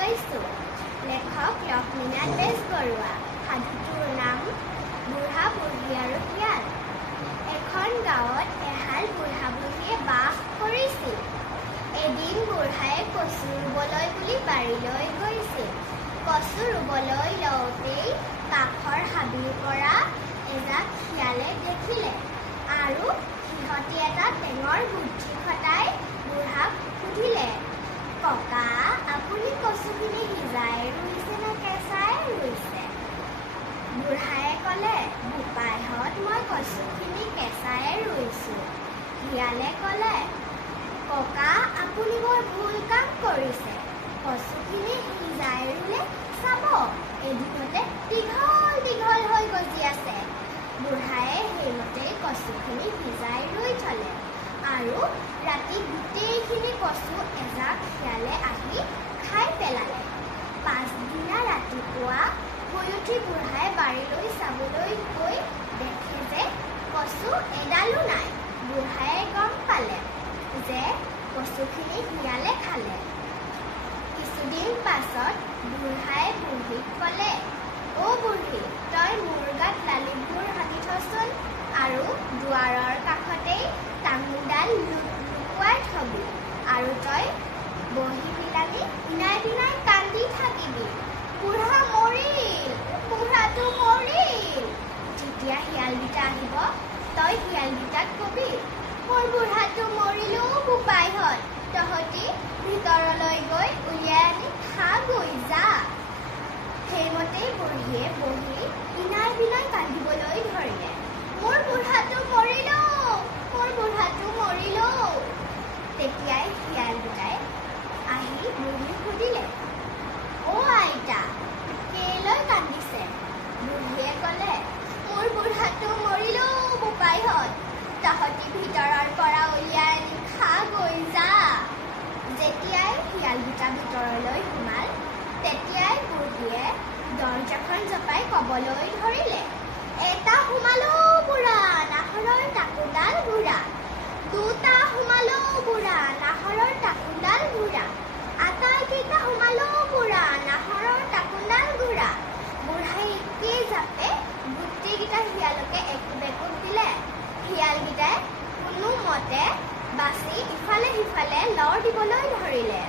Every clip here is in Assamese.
লৈছোঁ। লেখক লক্ষ্মীনাথ বেজবৰুৱা। সাধুটোৰ নাম বুঢ়া বুঢ়ী আৰু শিয়াল। এখন গাঁৱত এহাল বুঢ়া বুঢ়ীয়ে বাস কৰিছিল। এদিন বুঢ়াই কচু ৰুবলৈ বুলি বাৰীলৈ গৈছিল। কচু ৰুবলৈ লওঁতেই কাষৰ হাবিৰ পৰা এজাক শিয়ালে দেখিলে আৰু সিহঁতি এটা টেঙৰ বুদ্ধি খটাই বুঢ়াক সুধিলে, ককা, আপুনি কচুখিনি সিজাই ৰুইছে নে কেঁচাই ৰুইছে? বুঢ়ায়ে ক'লে, বোপাইহঁত, মই কচুখিনি কেঁচাই ৰুইছোঁ। শিয়ালে ক'লে, ককা, আপুনি বৰ ভুল কাম কৰিছে। কচুখিনি সিজাই ৰুলে চাব, এদিনতে দীঘল দীঘল হৈ গজি আছে। বুঢ়ায়ে সেইমতেই কচুখিনি সিজাই ৰুই থলে আৰু ৰাতি গোটেইখিনি কচু এজাক শিয়ালে আহি খাই পেলালে। পাছদিনা ৰাতিপুৱা শুই উঠি বুঢ়াই বাৰীলৈ চাবলৈ গৈ দেখে যে কচু এডালো নাই। বুঢ়ায়ে গম পালে যে কচুখিনি শিয়ালে খালে। কিছুদিন পাছত বুঢ়াই বুঢ়ীক ক'লে, অ বুঢ়ী, তই মোৰ গাত লালিবোৰ সানি থচোন আৰু দুৱাৰৰ কাষতেই তামোলডাল লুকুৱাই থবি আৰু তই বহি পিলানি পিনাই পিনাই কান্দি থাকিবি। বুঢ়া মৰিল, বুঢ়াটো মৰিল। যেতিয়া শিয়ালকেইটা আহিব তই শিয়ালকেইটাক কবি, মোৰ বুঢ়াটো মৰিলো বোপাইহঁত, তহঁতি ভিতৰলৈ গৈ উলিয়াই আনি খাগৈ যা। সেইমতেই বুঢ়ীয়ে বহি পিনাই পিনাই কান্দিবলৈ ধৰিলে, মোৰ বুঢ়াটো মৰিলো, মোৰ বুঢ়াটো মৰিলো। তেতিয়াই শিয়ালকেইটাই আহি বুঢ়ীক সুধিলে, অ আইতা, কেলৈ কান্দিছে? বুঢ়ীয়ে ক'লে, মোৰ বুঢ়াটো মৰিলো বোপাইহঁত, তহঁতি ভিতৰৰ পৰা উলিয়াই আনি খাগৈ যা। যেতিয়াই শিয়ালকেইটা ভিতৰলৈ সোমাল তেতিয়াই বুঢ়ীয়ে দৰজাখন জপাই ক'বলৈ ধৰিলে, এটা সোমালো বুঢ়া, নাহৰৰ টাকুডাল বুঢ়া, দুটা সোমালো বুঢ়া, নাহৰৰ টাকুডাল বুঢ়া, আটাইকেইটা সোমালো বুঢ়া, নাহৰৰ টাকুডাল বুঢ়া। বুঢ়াই একেই জাপে গোটেইকেইটা শিয়ালকে একোব একোব দিলে। শিয়ালকেইটাই কোনোমতে বাচি ইফালে সিফালে লৰ দিবলৈ ধৰিলে।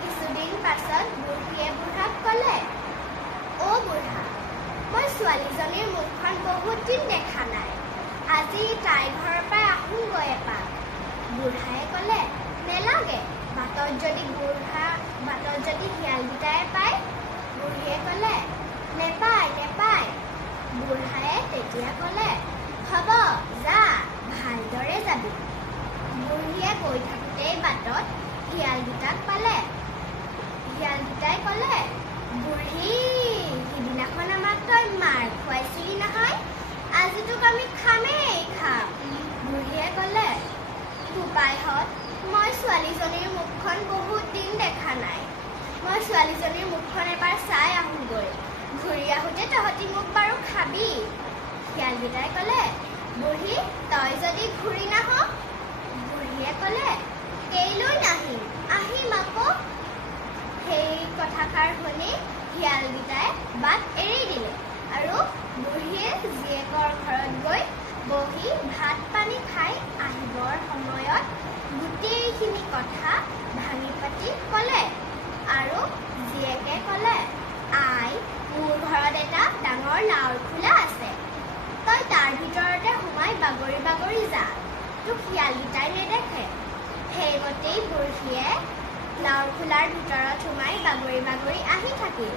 কিছুদিন পাছত বুঢ়ীয়ে বুঢ়াক ক'লে, অ বুঢ়া, মই ছোৱালীজনীৰ মুখখন বহুত দিন দেখা নাই, আজি তাইৰ ঘৰৰ পৰা আহোঁগৈ এপাক। বুঢ়ায়ে ক'লে, নেলাগে, বাটত যদি শিয়ালকেইটাই পায়। বুঢ়ীয়ে ক'লে, নেপায় নেপায়। বুঢ়ায়ে তেতিয়া ক'লে, হ'ব যা, ভালদৰে যাবি। বুঢ়ীয়ে গৈ থাকোঁতেই বাটত শিয়ালকেইটাক পালে। শিয়ালকেইটাই ক'লে, বুঢ়ী, সিদিনাখন আমাক তই মাৰ খুৱাইছিলি নহয়, আজি তোক আমি খামেই খাম। বুঢ়ীয়ে ক'লে, বোপাইহঁত, মই ছোৱালীজনীৰ মুখখন বহুত দিন দেখা নাই, মই ছোৱালীজনীৰ মুখখন এবাৰ চাই আহোঁগৈ, ঘূৰি আহোঁতে তহঁতি মোক বাৰু খাবি। শিয়ালকেইটাই ক'লে, বুঢ়ী, তই যদি ঘূৰি নাহ? বুঢ়ীয়ে ক'লে, কেলৈ নাহিম, আহিম আকৌ। সেই কথাষাৰ শুনি শিয়ালকেইটাই বাট এৰি দিলে আৰু বুঢ়ীয়ে জীয়েকৰ ঘৰত গৈ বহি ভাত পানী খাই আহিবৰ সময়ত গোটেইখিনি কথা ভাঙি পাতি ক'লে আৰু জীয়েকে ক'লে, আই, মোৰ ঘৰত এটা ডাঙৰ লাওৰ খোলা আছে, তই তাৰ ভিতৰতে সোমাই বাগৰি বাগৰি যা, তোক শিয়ালকেইটাই নেদেখে। সেইমতেই বুঢ়ীয়ে লাওৰ খোলাৰ ভিতৰত সোমাই বাগৰি বাগৰি আহি থাকিল।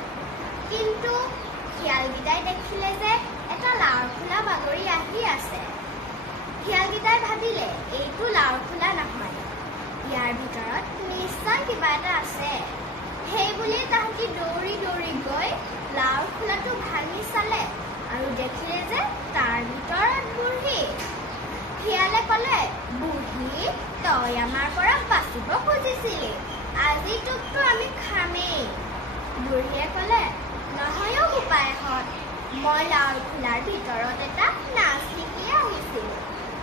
কিন্তু শিয়ালকেইটাই দেখিলে যে এটা লাওৰ খোলা বাগৰি আহি আছে। শিয়ালকেইটাই ভাবিলে, এইটো লাওৰ খোলা নহয়, ইয়াৰ ভিতৰত নিশ্চয় কিবা এটা আছে। সেইবুলি তাহাঁতি দৌৰি দৌৰি গৈ লাওৰ খোলাটো ভাঙি চালে আৰু দেখিলে যে তাৰ ভিতৰত বুঢ়ী। শিয়ালে ক'লে, বুঢ়ী, তই আমাৰ পৰা বাচিব খুজিছিলি, আজি তোকতো আমি খামেই। বুঢ়ীয়ে ক'লে, নহয় অ বোপাইহঁত, মই লাওৰ খোলাৰ ভিতৰত এটা নাচ শিকি আহিছিলোঁ,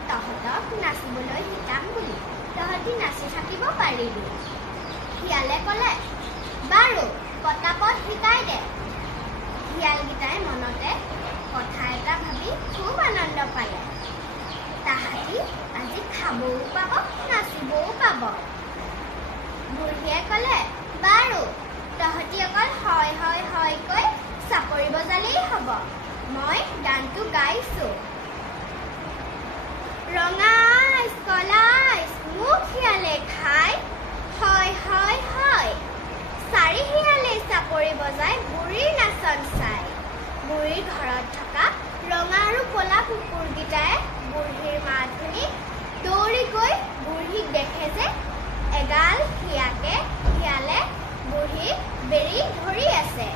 তহঁতক নাচিবলৈ শিকাম বুলি তহঁতি নাচি থাকিব পাৰিবি। শিয়ালে ক'লে, বাৰু খাবও পাব নাচিবও পাব বুঢ়ীয়ে ক'লে বাৰু তহঁতি অকল হয় হয় হয় কৈ চাপৰি বজালেই হ'ব মই গানটো গাইছোঁ ৰঙা আইচ কলা আইচ মোক শিয়ালে খাই হয় হয় হয় চাৰি শিয়ালে চাপৰি বজাই বুঢ়ীৰ নাচন চাই বুঢ়ীৰ ঘৰত থকা ৰঙা আৰু ক'লা কুকুৰকেইটাই বুঢ়ীৰ মাত শুনি দৌৰি গৈ বুঢ়ীক দেখে যে এগাল শিয়ালে বুঢ়ীক বেৰি ধৰি আছে